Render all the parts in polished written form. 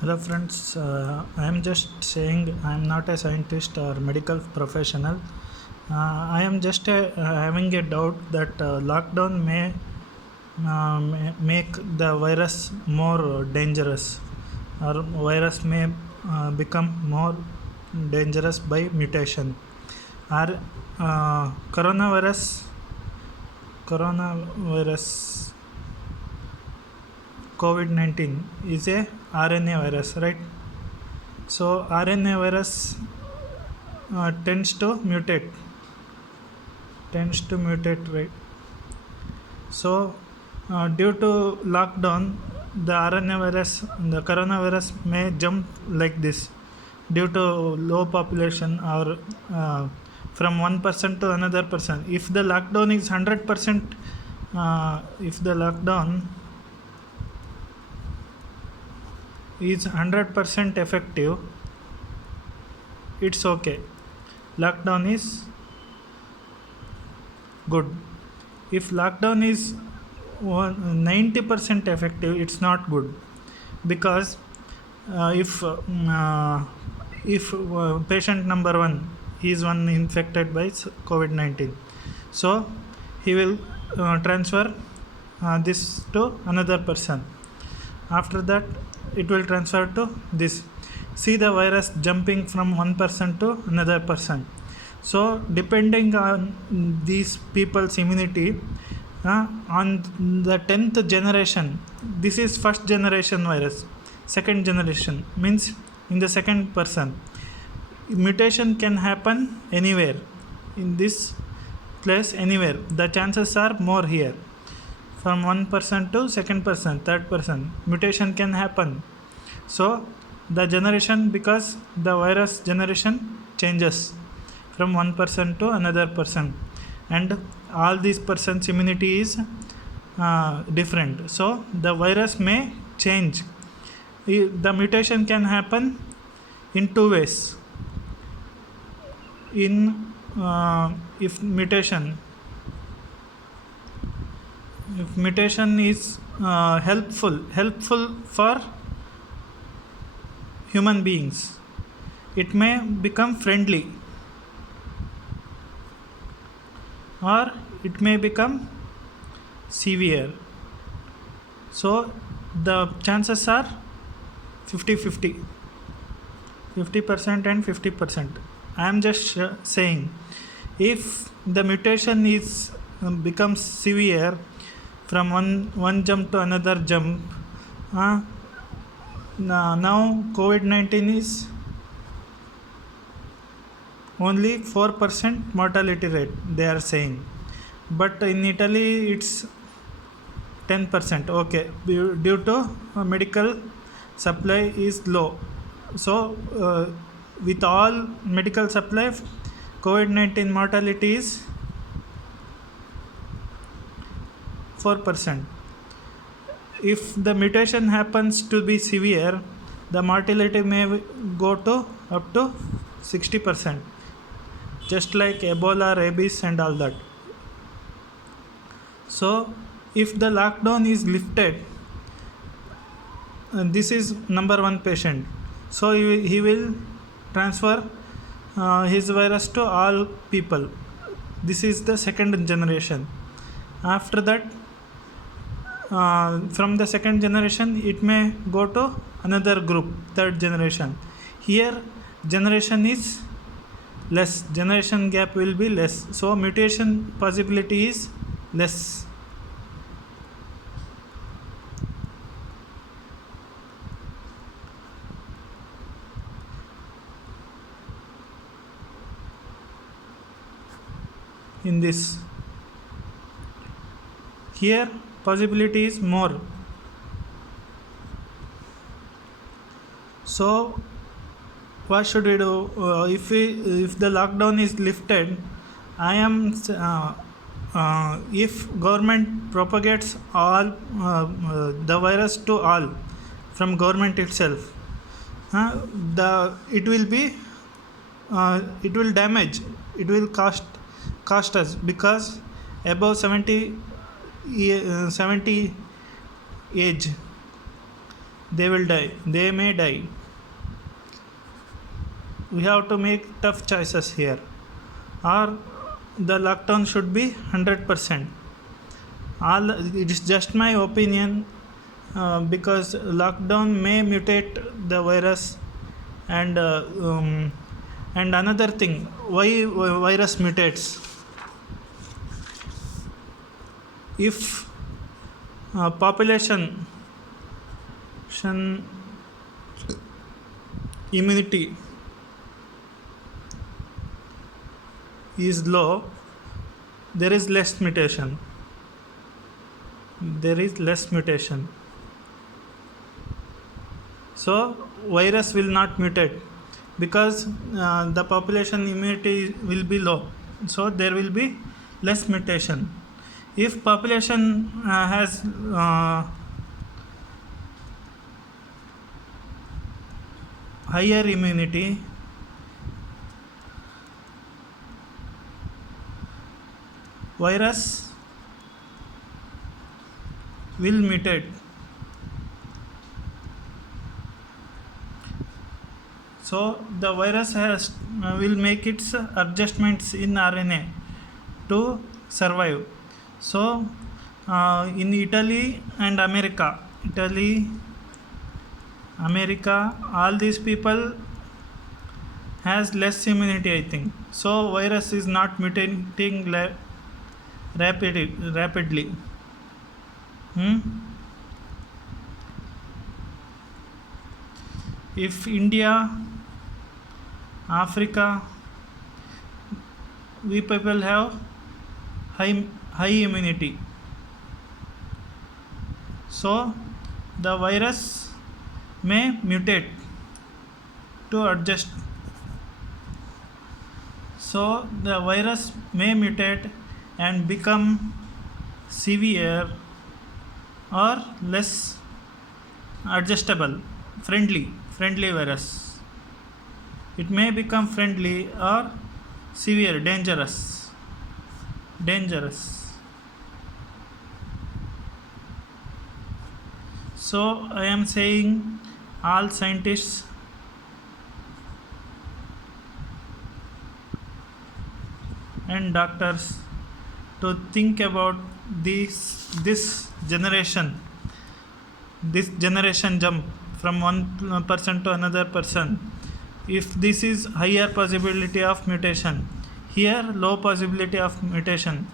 Hello friends, I am just saying I am not a scientist or medical professional. I am just having a doubt that lockdown may make the virus more dangerous, or virus may become more dangerous by mutation. Are coronavirus COVID-19 is a RNA virus, right? So RNA virus tends to mutate, right? So due to lockdown, the coronavirus may jump like this due to low population, or from one person to another person. If the lockdown is 100%, if the lockdown is 100% effective, it's okay. Lockdown is good. If lockdown is 90% effective, it's not good, because if patient number one is one infected by COVID-19, so he will transfer this to another person. After that, it will transfer to this. See the virus jumping from one person to another person. So depending on these people's immunity, on the 10th generation, this is first generation virus. Second generation means in the second person, mutation can happen anywhere in this place, anywhere. The chances are more here. From one person to second person, third person, mutation can happen. So the generation, because the virus generation changes from one person to another person, and all these persons immunity is different, so the virus may change. The mutation can happen in two ways. In if mutation is helpful for human beings, it may become friendly, or it may become severe. So the chances are 50-50, 50% and 50%. I am just saying, if the mutation is becomes severe from one jump to another jump, now COVID-19 is only 4% mortality rate, they are saying, but in Italy it's 10%. Okay, due to medical supply is low. So with all medical supply, COVID-19 mortality is 4%. If the mutation happens to be severe, the mortality may go to up to 60%, just like Ebola, rabies and all that. So if the lockdown is lifted, this is number one patient, so he will transfer his virus to all people. This is the second generation. After that, from the second generation, it may go to another group, third generation. Here generation is less, generation gap will be less, so mutation possibility is less. In this, here possibility is more. So what should we do? If the lockdown is lifted, I am if government propagates all the virus to all from government itself, the it will be it will damage, it will cost us, because above 70 age, they will die, they may die. We have to make tough choices here, or the lockdown should be 100%. All it is just my opinion, because lockdown may mutate the virus, and and another thing, why virus mutates. If population immunity is low, there is less mutation. There is less mutation. So virus will not mutate because the population immunity will be low. So there will be less mutation. If population has higher immunity, virus will mutate. So the virus will make its adjustments in RNA to survive. So in Italy and America, all these people has less immunity, I think. So virus is not mutating rapidly. If India, Africa, we people have high immunity, so the virus may mutate to adjust. So the virus may mutate and become severe or less adjustable, friendly virus. It may become friendly or severe, dangerous. So I am saying all scientists and doctors to think about this generation jump from one person to another person. If this is higher possibility of mutation, here low possibility of mutation.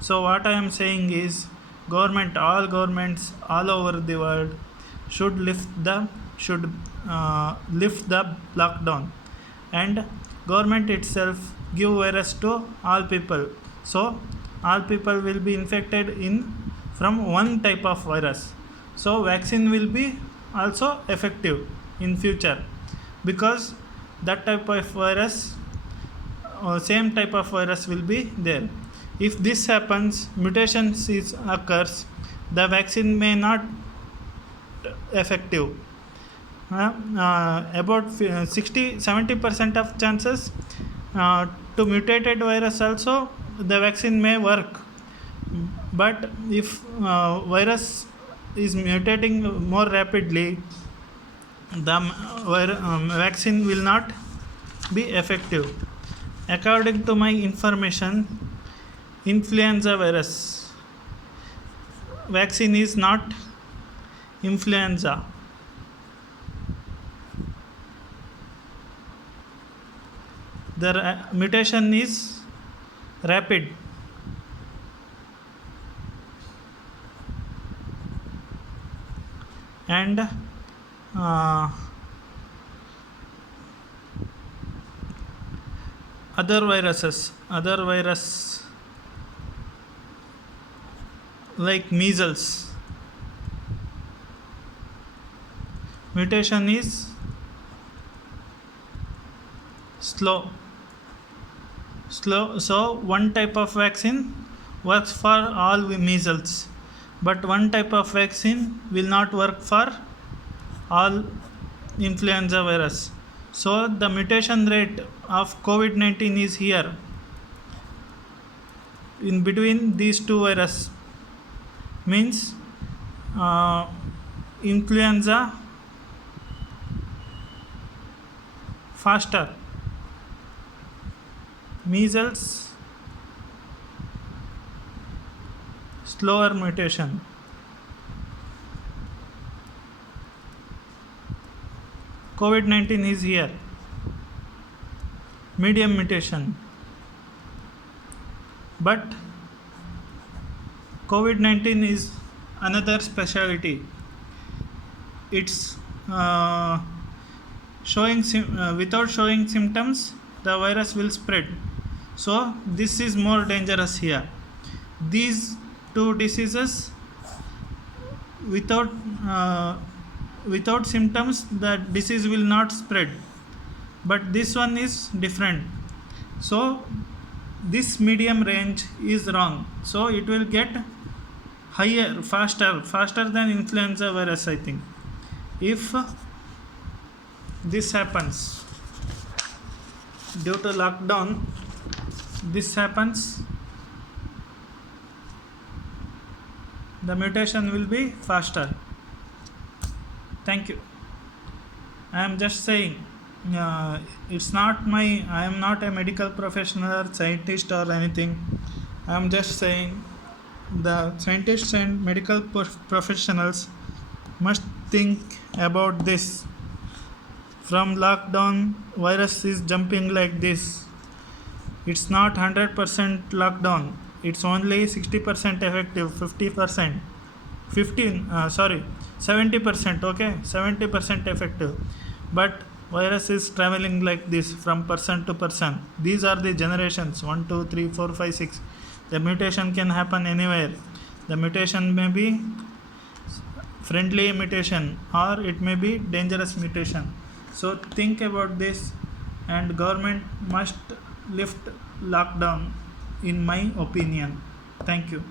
So what I am saying is, all governments all over the world should lift the lockdown, and government itself give virus to all people. So all people will be infected from one type of virus. So vaccine will be also effective in future, because that type of virus, same type of virus will be there. If this happens, mutations occurs, the vaccine may not effective. About 60-70% of chances to mutated virus also the vaccine may work. But if virus is mutating more rapidly, the vaccine will not be effective. According to my information, influenza virus vaccine is not influenza. The mutation is rapid. And other virus like measles, mutation is slow. So one type of vaccine works for all measles, but one type of vaccine will not work for all influenza virus. So the mutation rate of COVID-19 is here in between these two viruses. Means influenza faster. Measles, slower mutation. COVID-19 is here, medium mutation. But COVID-19 is another specialty. It's without showing symptoms, the virus will spread. So this is more dangerous here. These two diseases, without symptoms, the disease will not spread. But this one is different. So this medium range is wrong. So it will get higher, faster than influenza virus, I think. If this happens due to lockdown, this happens, the mutation will be faster. Thank you. I am just saying, I am not a medical professional or scientist or anything. I am just saying the scientists and medical professionals must think about this. From lockdown, virus is jumping like this. It's not 100% lockdown. It's only 60% effective, 70%, okay? 70% effective. But virus is traveling like this from person to person. These are the generations 1, 2, 3, 4, 5, 6. The mutation can happen anywhere. The mutation may be friendly mutation or it may be dangerous mutation. So think about this, and government must lift lockdown, in my opinion. Thank you.